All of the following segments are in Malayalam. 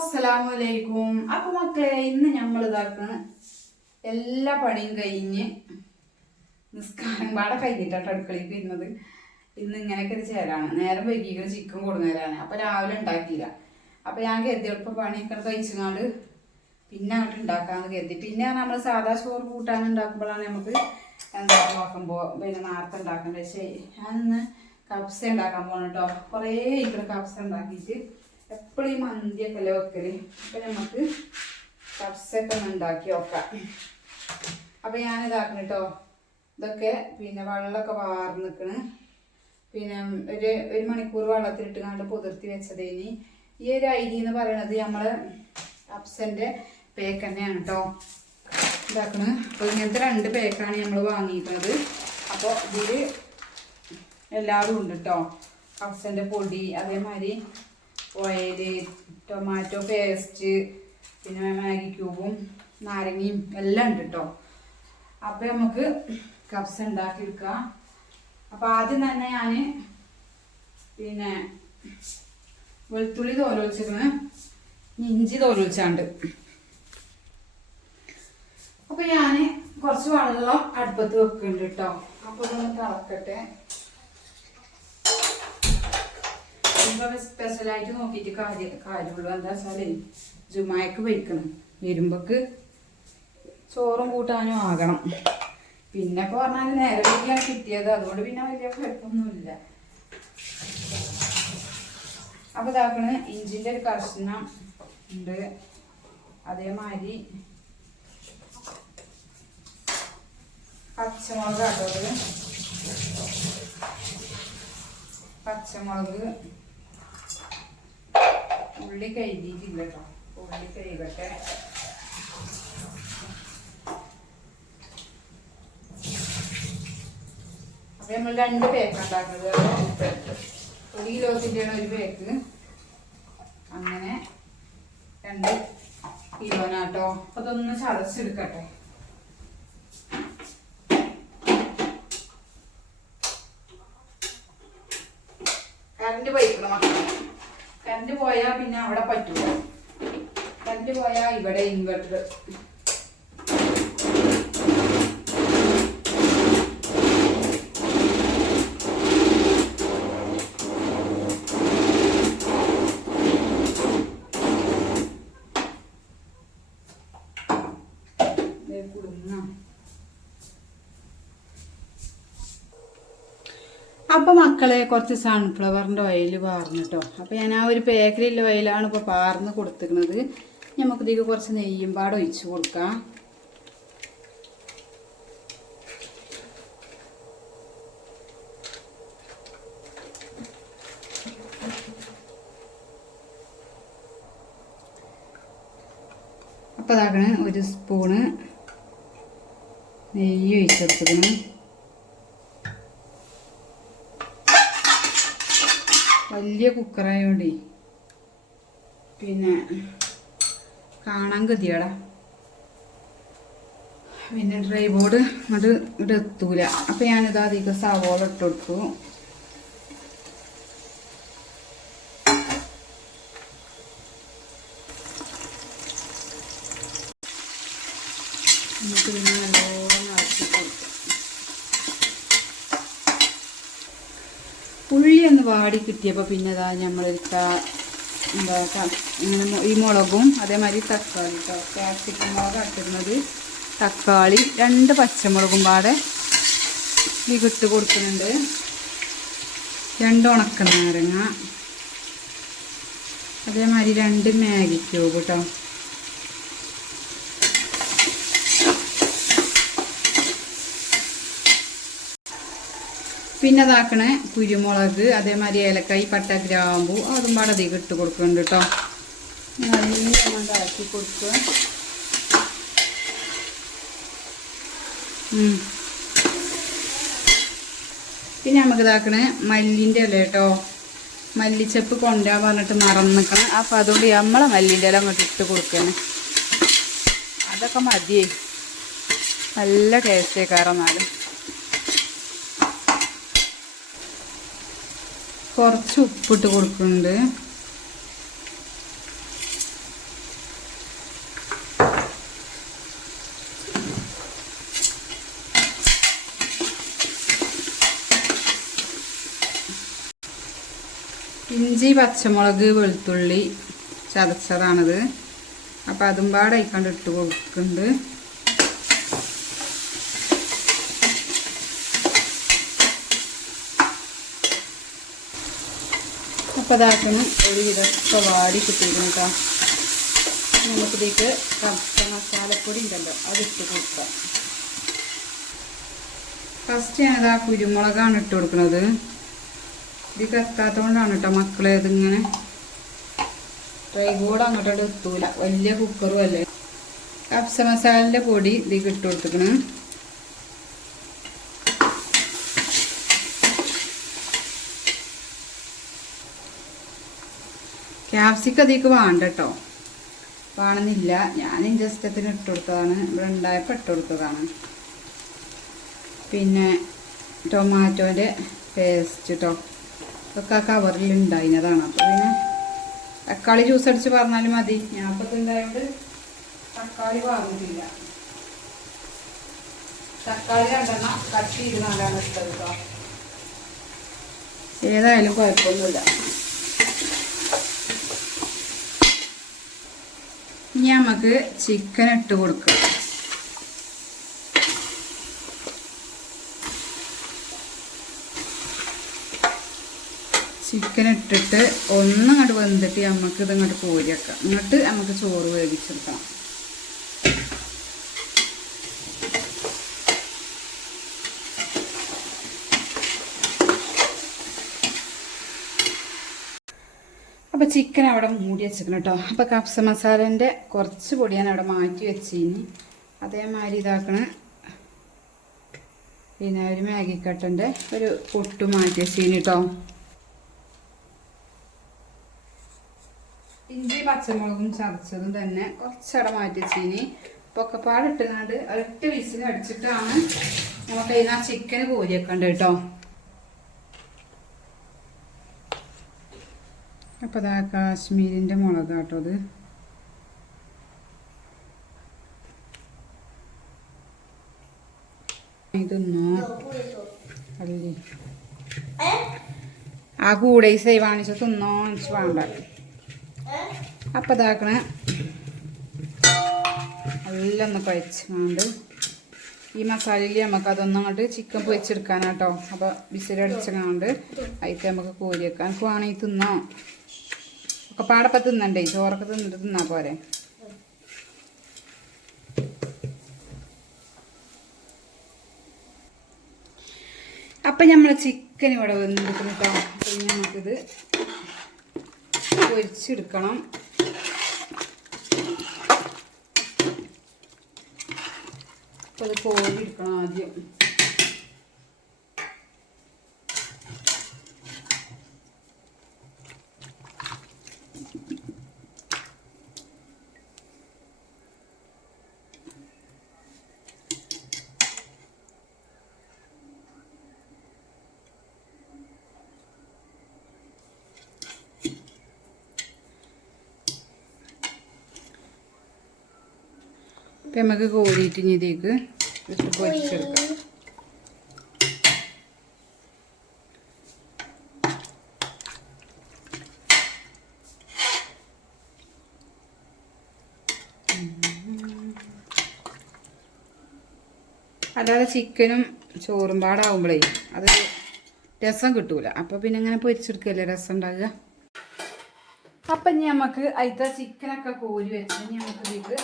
അസ്സലാമലൈക്കും. അപ്പൊ മക്കളെ, ഇന്ന് നമ്മൾ ഇതാക്കണ എല്ലാ പണിയും കഴിഞ്ഞ് നിസ്കാരം പാടെ കഴിഞ്ഞിട്ടാണ് അടുക്കളയിൽ വരുന്നത്. ഇന്ന് ഇങ്ങനെയൊക്കെ ഒരു ചേരാണ്. നേരം വൈകിട്ട് ചിക്കൻ കൊടുന്നേരാണ്. അപ്പൊ രാവിലെ ഉണ്ടാക്കിയില്ല. അപ്പൊ ഞാൻ കരുതി എളുപ്പം പണിയൊക്കെ കഴിച്ചങ്ങാണ്ട് പിന്നെ അങ്ങോട്ട് ഉണ്ടാക്കാന്ന് കരുതി. പിന്നെ നമ്മൾ സാധാ ചോറ് കൂട്ടാൻ ഉണ്ടാക്കുമ്പോഴാണ് നമുക്ക് എന്താ നോക്കുമ്പോൾ പിന്നെ നേരത്തെ ഉണ്ടാക്കേണ്ടത്. ശരി, ഞാനിന്ന് കപ്സ ഉണ്ടാക്കാൻ പോകണം കേട്ടോ. കുറേ ഇവിടെ കപ്സ ഉണ്ടാക്കിയിട്ട് എപ്പോഴും ഈ മന്തിയൊക്കെ അല്ലേ വെക്കല്. അപ്പം നമുക്ക് കപ്സൊക്കെ ഒന്ന് ഉണ്ടാക്കി നോക്കാം. അപ്പം ഞാനിതാക്കണം കേട്ടോ. ഇതൊക്കെ പിന്നെ വെള്ളമൊക്കെ വാർന്ന് നിൽക്കണ്. പിന്നെ ഒരു മണിക്കൂർ വെള്ളത്തിലിട്ട് കണ്ട് പുതിർത്തി വെച്ചതേനി. ഈ ഒരു അരി എന്ന് പറയണത് നമ്മളെ കപ്സൻ്റെ പേക്ക് തന്നെയാണ് കേട്ടോ ഇതാക്കണ്. അപ്പോൾ ഇങ്ങനത്തെ 2 പേക്കാണ് നമ്മൾ വാങ്ങിയിട്ടുള്ളത്. അപ്പോൾ ഇതിൽ എല്ലാവരും ഉണ്ട് കേട്ടോ. കപ്സൻ്റെ പൊടി, അതേമാതിരി ഓയിൽ, ടൊമാറ്റോ പേസ്റ്റ്, പിന്നെ മാഗി ക്യൂബും നാരങ്ങയും എല്ലാം ഉണ്ട് കേട്ടോ. അപ്പം നമുക്ക് കപ്സ ഉണ്ടാക്കിയെടുക്കാം. അപ്പം ആദ്യം തന്നെ ഞാൻ പിന്നെ വെളുത്തുള്ളി തോലൊളിച്ചിരുന്ന് ഇഞ്ചി തോലൊളിച്ചാണ്ട്. അപ്പം ഞാൻ കുറച്ച് വെള്ളം അടുപ്പത്ത് വെക്കുന്നുണ്ട് കേട്ടോ. അപ്പോൾ ഇതൊന്ന് തിളക്കട്ടെ. സ്പെഷ്യലായിട്ട് നോക്കിയിട്ട് കാര്യമുള്ളൂ. എന്താ വെച്ചാൽ ജുമായക്ക് വയ്ക്കണം, വരുമ്പോക്ക് ചോറും കൂട്ടാനും ആകണം. പിന്നെ ഇപ്പോൾ പറഞ്ഞാൽ നേരെ വൈകിയാണ് കിട്ടിയത്. അതുകൊണ്ട് പിന്നെ വലിയ കുഴപ്പമൊന്നുമില്ല. അപ്പോൾ ഇതാക്കണ് ഇഞ്ചിൻ്റെ ഒരു കഷ്ണം ഉണ്ട്. അതേമാതിരി പച്ചമുളക് കേട്ടോ. പച്ചമുളക്, ഉള്ളി കഴുകിയിട്ടില്ല കേട്ടോ. ഉള്ളി കഴുകട്ടെ. അപ്പം നമ്മൾ 2 പേക്ക് ഉണ്ടാക്കുന്നത്. 1 കിലോത്തിൻ്റെയാണ് ഒരു പേക്ക്. അങ്ങനെ 2 കിലോനാട്ടോ. അപ്പം അതൊന്ന് ചതച്ചെടുക്കട്ടെ. കറണ്ട് പോയിക്കണം മക്കളെ. കറണ്ട് പോയാൽ പിന്നെ അവിടെ പറ്റൂല. കറണ്ട് പോയാൽ ഇവിടെ ഇൻവെർട്ടർ. അപ്പം മക്കളെ, കുറച്ച് സൺഫ്ലവറിൻ്റെ ഓയിൽ പാർന്നിട്ടോ. അപ്പോൾ ഞാൻ ആ ഒരു പേക്കറിയുള്ള ഓയിലാണ് ഇപ്പോൾ പാർന്ന് കൊടുത്തിരുന്നത്. നമുക്കിതിലേക്ക് കുറച്ച് നെയ്യും പാടെ ഒഴിച്ച് കൊടുക്കാം. അപ്പോൾ അതാകണ് 1 സ്പൂണ് നെയ്യ് ഒഴിച്ചെടുത്തിക്കണം. വലിയ കുക്കറായോണ്ടേ പിന്നെ കാണാൻ ഗതിയാടാ. പിന്നെ ഡ്രൈ ബോർഡ് അത് ഇവിടെ എത്തൂല. അപ്പം ഞാനിത് അധികം സവോള ഇട്ട് കൊടുത്തു. എന്നിട്ട് പിന്നെ നല്ലോണം ഇളക്കി കൊടുത്തു. ഉള്ളി ഒന്ന് വാടി കിട്ടിയപ്പോൾ പിന്നെ ഇതാ നമ്മളൊരു എന്താ ഇങ്ങനെ ഈ മുളകും അതേമാതിരി തക്കാളി കേട്ടോ. ക്യാപ്സിക്കം മുളക് ഇട്ടിരുന്നത്, തക്കാളി, 2 പച്ചമുളകും പാടെ ഇതിട്ട് കൊടുക്കുന്നുണ്ട്. 2 ഉണക്കനാരങ്ങ, അതേമാതിരി 2 മാഗി ക്യൂബ് കേട്ടോ. പിന്നെ അതാക്കണ കുരുമുളക്, അതേമാതിരി ഏലക്കായ്, പട്ട, ഗ്രാമ്പു അതും പാടെ അധികം ഇട്ട് കൊടുക്കുന്നുണ്ട് കേട്ടോ. നല്ലോണം ഇതാക്കി കൊടുക്കുക. പിന്നെ നമുക്ക് ഇതാക്കണേ മല്ലിൻ്റെ ഇല കേട്ടോ. മല്ലിച്ചപ്പ് കൊണ്ടുപോകാൻ പറഞ്ഞിട്ട് മറന്നിക്കണം. അപ്പം അതുകൊണ്ട് നമ്മളെ മല്ലിൻ്റെ ഇല അങ്ങോട്ട് ഇട്ട് കൊടുക്കണം. അതൊക്കെ മതിയേ, നല്ല ടേസ്റ്റേ കയറുന്നാലും. കുറച്ച് ഉപ്പിട്ട് കൊടുക്കുന്നുണ്ട്. ഇഞ്ചി പച്ചമുളക് വെളുത്തുള്ളി ചതച്ചതാണിത്. അപ്പം അതും പാടെ ആയിക്കൊണ്ട് ഇട്ട് കൊടുക്കുന്നുണ്ട്. അപ്പം അതാക്കണം ഒരു വിധമൊക്കെ വാടി കിട്ടിയിരിക്കണം കേട്ടോ. നമുക്കിതേക്ക് കറുത്ത മസാലപ്പൊടി ഉണ്ടല്ലോ അതിട്ട് കൊടുക്കാം. ഫസ്റ്റ് ഞാനത് കുരുമുളകാണ് ഇട്ട് കൊടുക്കുന്നത്. ഇത് കത്താത്തോണ്ടാണ് കേട്ടോ മക്കളെ. ഇതിങ്ങനെ ട്രൈബോർഡ് അങ്ങോട്ടോട്ട് എത്തൂല, വലിയ കുക്കറും അല്ലേ. കപ്സ മസാലൻ്റെ പൊടി ഇതിലേക്ക് ഇട്ട് കൊടുത്തിക്കണം. ക്യാപ്സിക്കം അതിലേക്ക് വേണ്ട കേട്ടോ, വേണമെന്നില്ല. ഞാൻ എൻ്റെ ഇഷ്ടത്തിന് ഇട്ട് കൊടുത്തതാണ്, ഇവിടെ ഉണ്ടായപ്പോൾ ഇട്ട് കൊടുത്തതാണ്. പിന്നെ ടൊമാറ്റോൻ്റെ പേസ്റ്റ് കേട്ടോ, ഇതൊക്കെ ആ കവറിൽ ഉണ്ടായിരുന്നതാണ്. അപ്പോൾ പിന്നെ തക്കാളി ജ്യൂസ് അടിച്ച് പറഞ്ഞാലും മതി. ഞാൻ അപ്പോൾ ഉണ്ടായതുകൊണ്ട് തക്കാളി പറഞ്ഞിട്ടില്ല. തക്കാളി 2 കട്ട് ചെയ്ത് നാലാണ് ഇട്ടത് കേട്ടോ. ഏതായാലും കുഴപ്പമൊന്നുമില്ല. ഇനി നമുക്ക് ചിക്കൻ ഇട്ട് കൊടുക്കാം. ചിക്കൻ ഇട്ടിട്ട് ഒന്നങ്ങോട്ട് വെന്തിട്ട് നമുക്ക് ഇതിങ്ങോട്ട് കോരി വെക്കാം. എന്നിട്ട് നമുക്ക് ചോറ് വേവിച്ചെടുക്കണം. അപ്പോൾ ചിക്കൻ അവിടെ മൂടി വെച്ചിരിക്കണം കേട്ടോ. അപ്പോൾ കപ്സ മസാലേൻ്റെ കുറച്ച് പൊടി ഞാൻ അവിടെ മാറ്റി വെച്ചിനി. അതേമാതിരി ഇതാക്കണ പിന്നെ ഒരു മാഗി കട്ടൻ്റെ ഒരു പൊട്ട് മാറ്റി വെച്ചിനി കേട്ടോ. ഇഞ്ചി പച്ചമുളകും ചതച്ചതും തന്നെ കുറച്ചവിടെ മാറ്റി വെച്ചിനി. പൊക്കപ്പാടിട്ടുകൊണ്ട് 8 വിസിൽ അടിച്ചിട്ടാണ് നമുക്ക് അതിന് ആ ചിക്കൻ കോരി വെക്കേണ്ടത് കേട്ടോ. അപ്പോൾ അതാ കാശ്മീരിൻ്റെ മുളക് കേട്ടോ അത്. ഇതൊന്നോ അല്ലേ ആ കൂടെ സേവ് കാണിച്ച തിന്നോ എനിക്ക് വേണ്ട. അപ്പം ഇതാക്കണ എല്ലാം ഒന്ന് കുഴച്ചുകൊണ്ട് ഈ മസാലയിൽ നമുക്ക് അതൊന്നും അങ്ങോട്ട് ചിക്കൻ പൊരിച്ചെടുക്കാനാട്ടോ. അപ്പോൾ വിസിലടിച്ചങ്ങാണ്ട് അതിൽ നമുക്ക് കോരി വെക്കാം. എനിക്ക് വേണമെങ്കിൽ തിന്നോ ഒക്കെ പാടപ്പം തിന്നണ്ടേ, ചോറൊക്കെ തിന്നിട്ട് തിന്നാ പോരെ. അപ്പം നമ്മൾ ചിക്കൻ ഇവിടെ വന്നിരിക്കുന്നു കേട്ടോ. അപ്പം നമുക്കിത് പൊരിച്ചെടുക്കണം. അപ്പോൾ അത് കോരിയെടുക്കണം ആദ്യം. അപ്പം നമുക്ക് കോരിയിട്ട് ഇനി ഇതിലേക്ക് ഇട്ട് പൊരിച്ചെടുക്കാം. അല്ലാതെ ചിക്കനും ചോറും പാടാവുമ്പോഴേ അത് രസം കിട്ടൂല. അപ്പോൾ പിന്നെ ഇങ്ങനെ പൊരിച്ചെടുക്കല്ലേ രസം ഉണ്ടാകുക. അപ്പം ഇനി നമുക്ക് അതിലത്തെ ചിക്കനൊക്കെ കോരി വെച്ച് ഇനി നമുക്ക് ഇതിലേക്ക്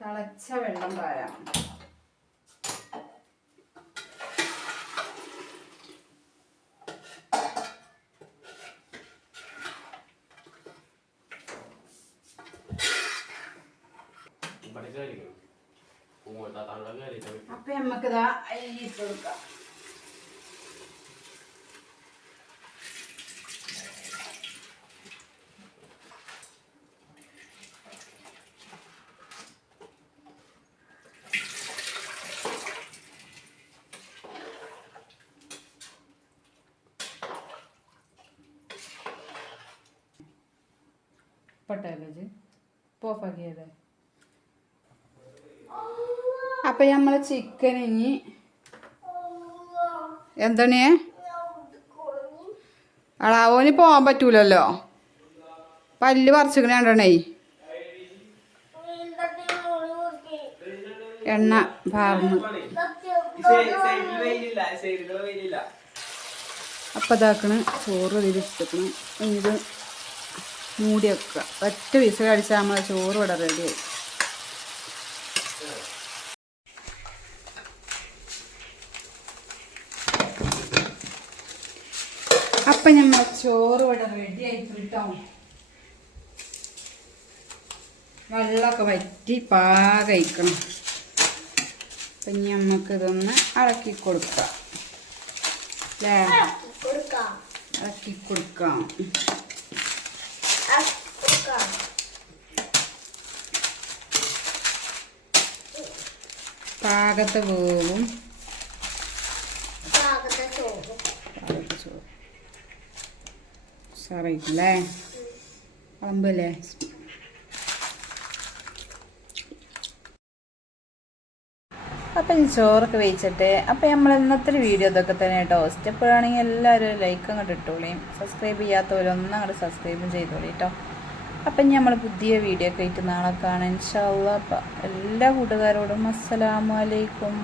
തിളച്ച വെള്ളം പാരാം. അപ്പൊ നമുക്കിതാ ഇട്ട് കൊടുക്കാം. പട്ടേലജ് പോഫാക്കിയല്ലേ. അപ്പം നമ്മൾ ചിക്കൻ ഇനി എന്താണ് ഓന് പോകാൻ പറ്റൂലല്ലോ. പല്ല് പറിച്ചിക്കണേ കണ്ടണേ. എണ്ണ പാർന്ന് അപ്പം ഇതാക്കണ്. ചോറ് ഇതിലിട്ടിക്കണ്. ഇത് മൂടി വെക്കുക. ഒറ്റ വിസിൽ അടിച്ചാൽ നമ്മളെ ചോറ് ഇവിടെ റെഡിയായി. അപ്പം നമ്മളെ ചോറ് ഇവിടെ റെഡിയായി കിട്ടോ. വെള്ളമൊക്കെ വറ്റി പാകയിക്കണം. അപ്പം ഇനി നമുക്കിതൊന്ന് ഇളക്കി കൊടുക്കാം അല്ലേ? ഇളക്കി കൊടുക്കാം. പാകത്തെ വേവും സാറല്ലേ അളമ്പല്ലേ. അപ്പം ഈ ചോറൊക്കെ വേവിച്ചിട്ട് അപ്പം നമ്മൾ ഇന്നത്തെ ഒരു വീഡിയോ ഇതൊക്കെ തന്നെ കേട്ടോ. ഇഷ്ടപ്പെടുകയാണെങ്കിൽ എല്ലാവരും ലൈക്ക് അങ്ങോട്ട് ഇട്ടോളിയും. സബ്സ്ക്രൈബ് ചെയ്യാത്തവരൊന്നും അങ്ങോട്ട് സബ്സ്ക്രൈബും ചെയ്തോളി കേട്ടോ. അപ്പം നമ്മൾ പുതിയ വീഡിയോ ഒക്കെ ആയിട്ട് നാളെ കാണാം ഇൻഷാ അല്ലാഹ്. അപ്പം എല്ലാ കൂട്ടുകാരോടും അസ്സലാമു അലൈക്കും.